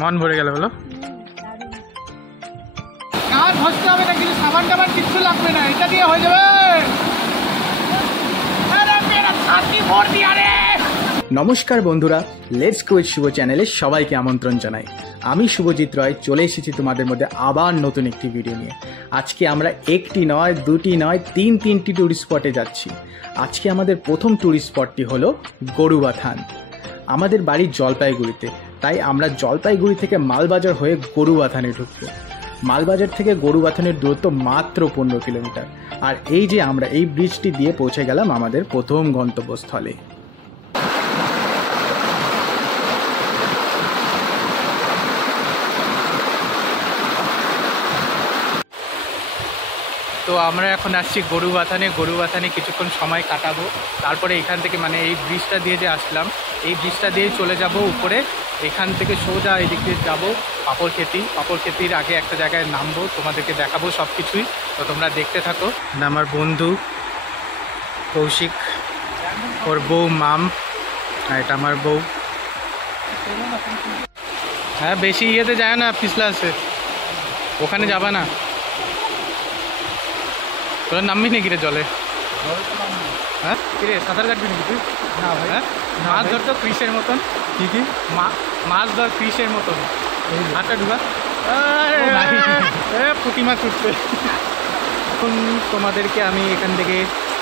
মন ভরে গেল বলো। আর ঘষতে হবে না, কিছু সাবান টাবান কিচ্ছু লাগবে না, এটা দিয়ে হয়ে যাবে। নমস্কার বন্ধুরা, লেটস গো উইথ শুভ চ্যানেলে সবাইকে আমন্ত্রণ জানাই। আমি শুভজিৎ রয় চলে এসেছি তোমাদের মধ্যে আবার নতুন একটি ভিডিও নিয়ে। আজকে আমরা একটি নয়, দুটি নয়, তিনটি ট্যুরিস্ট স্পটে যাচ্ছি। আজকে আমাদের প্রথম ট্যুরিস্ট স্পটটি হলো গরুবাথান। আমাদের বাড়ি জলপাইগুড়িতে, তাই আমরা জলপাইগুড়ি থেকে মালবাজার হয়ে গরুবাথানে ঢুকবো। মালবাজার থেকে গরুবাথানের দূরত্ব মাত্র 15 কিলোমিটার। আর এই যে আমরা এই ব্রিজটি দিয়ে পৌঁছে গেলাম আমাদের প্রথম গন্তব্যস্থলে। তো আমরা এখন আসছি গরুবাথানে কিছুক্ষণ সময় কাটাবো। তারপরে এখান থেকে মানে এই ব্রিজটা দিয়ে যে আসলাম, এই ব্রিজটা দিয়ে চলে যাব উপরে। এখান থেকে সোজা এদিক দিয়ে যাবো পাপড়খেতির আগে একটা জায়গায় নামবো, তোমাদেরকে দেখাবো সব কিছুই। তো তোমরা দেখতে থাকো। আমার বন্ধু কৌশিক, ওর বউ মাম, আর এটা আমার বউ। হ্যাঁ, বেশি ইয়েতে যায় না, পিছলা আছে, ওখানে যাবা না। তোর নামবি নাকি রে জলে? হ্যাঁ, কিরে সাঁতার কাটবি নাকি তুই? না ভাই, মাছ ধর তো ফিশের মতন। কি মাছ ধর ফিশের মতন, হাতটা ঢুকা। পুঁটি মাছ উঠছে। এখন তোমাদেরকে আমি এখান থেকে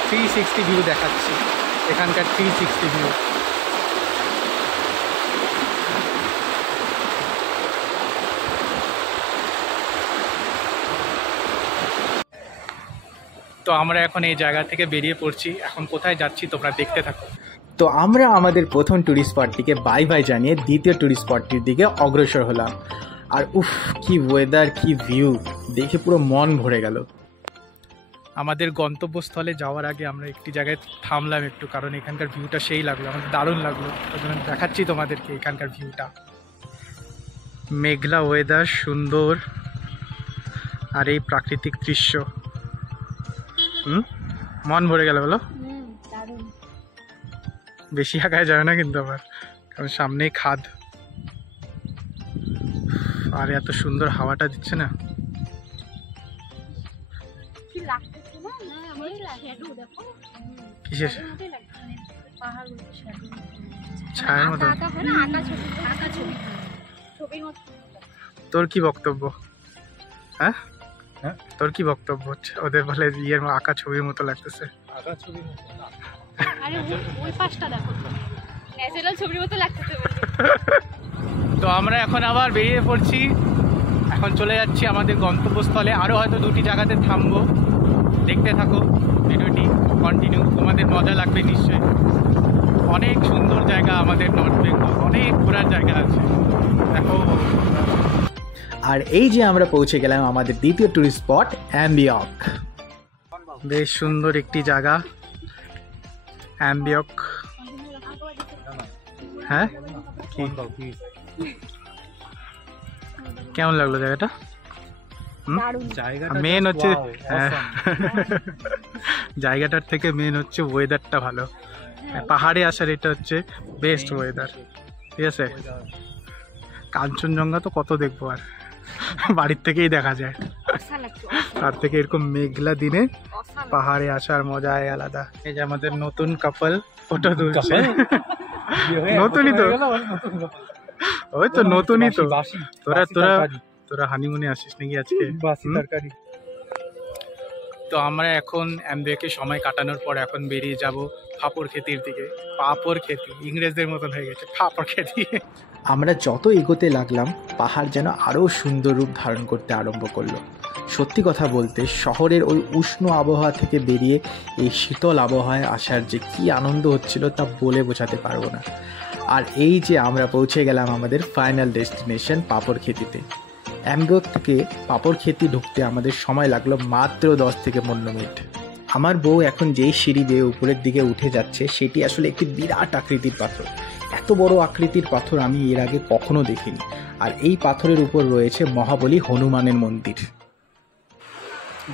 360 ভিউ দেখাচ্ছি, এখানকার 360 ভিউ। তো আমরা এখন এই জায়গা থেকে বেরিয়ে পড়ছি। এখন কোথায় যাচ্ছি তোমরা দেখতে থাকো। তো আমরা আমাদের প্রথম ট্যুরিস্ট স্পটটিকে বাই বাই জানিয়ে দ্বিতীয় ট্যুরিস্ট স্পটটির দিকে অগ্রসর হলাম। আর উফ, কি ওয়েদার, কি ভিউ, দেখে পুরো মন ভরে গেল। আমাদের গন্তব্যস্থলে যাওয়ার আগে আমরা একটি জায়গায় থামলাম একটু, কারণ এখানকার ভিউটা সেই লাগলো, আমাদের দারুণ লাগলো। ওই জন্য দেখাচ্ছি তোমাদেরকে এখানকার ভিউটা। মেঘলা ওয়েদার, সুন্দর, আর এই প্রাকৃতিক দৃশ্য, মন ভরে গেল বলো। বেশি আগায় যাবে না কিন্তু আবার, কারণ সামনেই খাদ। আর এত সুন্দর হাওয়াটা দিচ্ছে না। কিসের ছায়ার মতো? তোর কি বক্তব্য? হ্যাঁ, তোর কি বক্তব্য? ওদের বলে ইয়ের আঁকা ছবির মতো লাগতেছে। আঁকা ছবির মতো না, আরে ওই পাশটা দেখো, ন্যাচারাল ছবির মতো লাগতেছে। তো আমরা এখন আবার বেরিয়ে পড়ছি, এখন চলে যাচ্ছি আমাদের গন্তব্যস্থলে। আরও হয়তো দুটি জায়গাতে থামবো, দেখতে থাকো ভিডিওটি কন্টিনিউ, তোমাদের মজা লাগবে নিশ্চয়ই। অনেক সুন্দর জায়গা আমাদের নর্থ বেঙ্গল, অনেক ঘোরার জায়গা আছে, দেখো। আর এই যে আমরা পৌঁছে গেলাম আমাদের দ্বিতীয় ট্যুরিস্ট স্পট অ্যাম্বিয়ক। বেশ সুন্দর একটি জায়গা অ্যাম্বিয়ক। হ্যাঁ, কেমন লাগলো জায়গাটা? মেন হচ্ছে জায়গাটার থেকে মেন হচ্ছে ওয়েদারটা ভালো। পাহাড়ে আসার এটা হচ্ছে বেস্ট ওয়েদার, ঠিক আছে। কাঞ্চনজঙ্ঘা তো কত দেখবো, আর বাড়ির থেকেই দেখা যায়। তার থেকে এরকম মেঘলা দিনে পাহাড়ে আসার মজাই আলাদা। এই যে আমাদের নতুন কাপল ফটো তুলছে। নতুনই তো, ওই তো নতুনই তো। তোরা হানিমুনে আসিস নাকি আজকে? তো আমরা এখন অ্যাম্বিয়কে সময় কাটানোর পর এখন বেরিয়ে যাব পাপড়খেতির দিকে। পাপড়খেতি ইংরেজদের মতন হয়ে গেছে, পাপড়খেতি। আমরা যত এগোতে লাগলাম, পাহাড় যেন আরও সুন্দর রূপ ধারণ করতে আরম্ভ করলো। সত্যি কথা বলতে শহরের ওই উষ্ণ আবহাওয়া থেকে বেরিয়ে এই শীতল আবহাওয়ায় আসার যে কি আনন্দ হচ্ছিল তা বলে বোঝাতে পারবো না। আর এই যে আমরা পৌঁছে গেলাম আমাদের ফাইনাল ডেস্টিনেশন পাপড়খেতিতে। অ্যাম্বিয়ক থেকে পাপড়খেতি ঢুকতে আমাদের সময় লাগলো মাত্র 10 থেকে 15 মিনিট। আমার বউ এখন যেই সিঁড়ি বেয়ে উপরের দিকে উঠে যাচ্ছে, সেটি আসলে একটি বিরাট আকৃতির পাথর। এত বড় আকৃতির পাথর আমি এর আগে কখনো দেখিনি। আর এই পাথরের উপর রয়েছে মহাবলী হনুমানের মন্দির।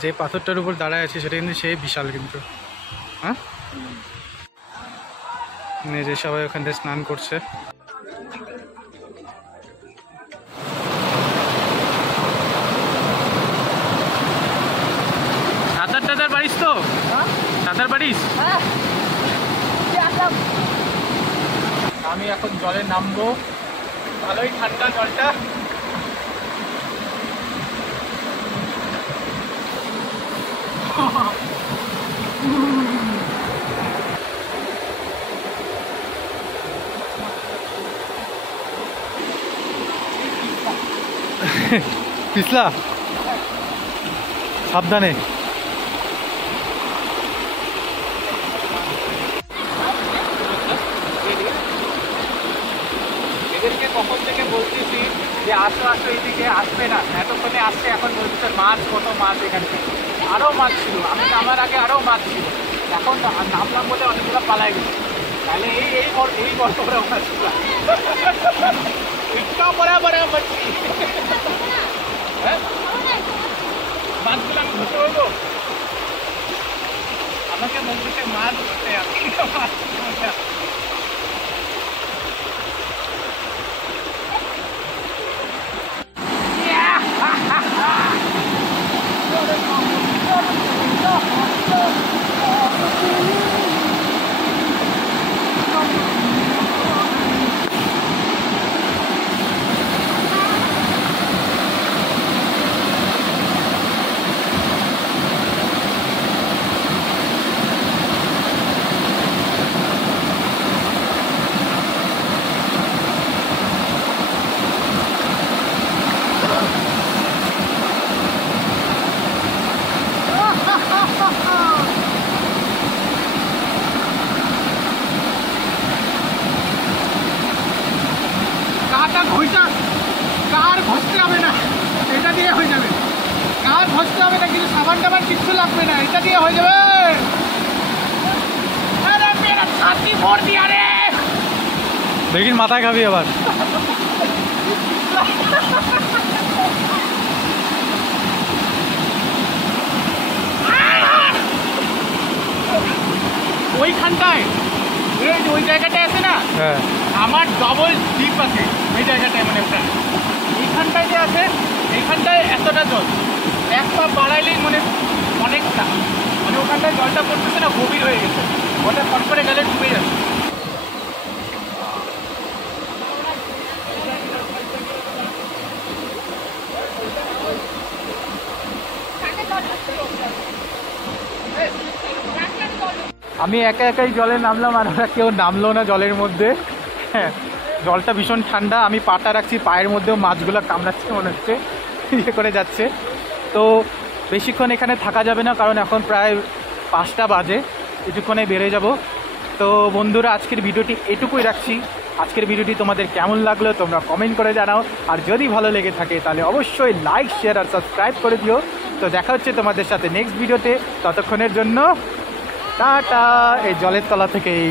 যে পাথরটার উপর দাঁড়ায় আছে সেটা কিন্তু সে বিশাল, কিন্তু হ্যাঁ, যে সবাই ওখান থেকে স্নান করছে। সাঁতার পারিস? আমি এখন জলে নামবো, ভালোই ঠান্ডা জলটা। পিছলা, সাবধানে। এদেরকে কখন থেকে বলতেছি যে আসো আসো, এইদিকে আসবে না, এতক্ষণে আসছে। এখন বলছে মাছ, কত মাছ এখান থেকে, আরও মাছ ছিল। আমি নামার আগে আরও মাছ ছিল, এখন নামলাম বলে অনেকগুলো পালাই গেছে। তাহলে এই বড় বড় মাছগুলো ইটকা বরাবর মাছি। হ্যাঁ, মাছগুলো আমি ধরতে হইলো, আমাকে বলতেছে মাছ ধরতে। মাছ ঘষতে হবে না, এটা দিয়ে হয়ে যাবে। গাছ ঘষতে হবে না, কিন্তু সাবান টাবান কিচ্ছু লাগবে না, এটা দিয়ে হয়ে যাবে। দেখিন মাথায় খাবি আবার। ওইখানটায় ওই জায়গাটায় আছে না, আমার ডবল ডিপ আছে ওই জায়গাটায়, মানে ওটা এইখানটায় যে আছে, এইখানটায় এতটা জল, এক পা বাড়াইলেই মানে অনেকটা, মানে ওখানটায় জলটা পড়তেছে না, গভীর হয়ে গেছে, ওটা ফট করে গেলে ডুবে যাচ্ছে। আমি একা একাই জলে নামলাম, আর ওরা কেউ নামলো না জলের মধ্যে। হ্যাঁ, জলটা ভীষণ ঠান্ডা, আমি পাটা রাখছি, পায়ের মধ্যেও মাছগুলো কামড়াচ্ছে মনে হচ্ছে, ইয়ে করে যাচ্ছে। তো বেশিক্ষণ এখানে থাকা যাবে না, কারণ এখন প্রায় 5টা বাজে, কিছুক্ষণে বেরিয়ে যাব। তো বন্ধুরা, আজকের ভিডিওটি এটুকুই রাখছি। আজকের ভিডিওটি তোমাদের কেমন লাগলো তোমরা কমেন্ট করে জানাও, আর যদি ভালো লেগে থাকে তাহলে অবশ্যই লাইক, শেয়ার আর সাবস্ক্রাইব করে দিও। তো দেখা হচ্ছে তোমাদের সাথে নেক্সট ভিডিওতে, ততক্ষণের জন্য টাটা। এই জলের তলা থেকেই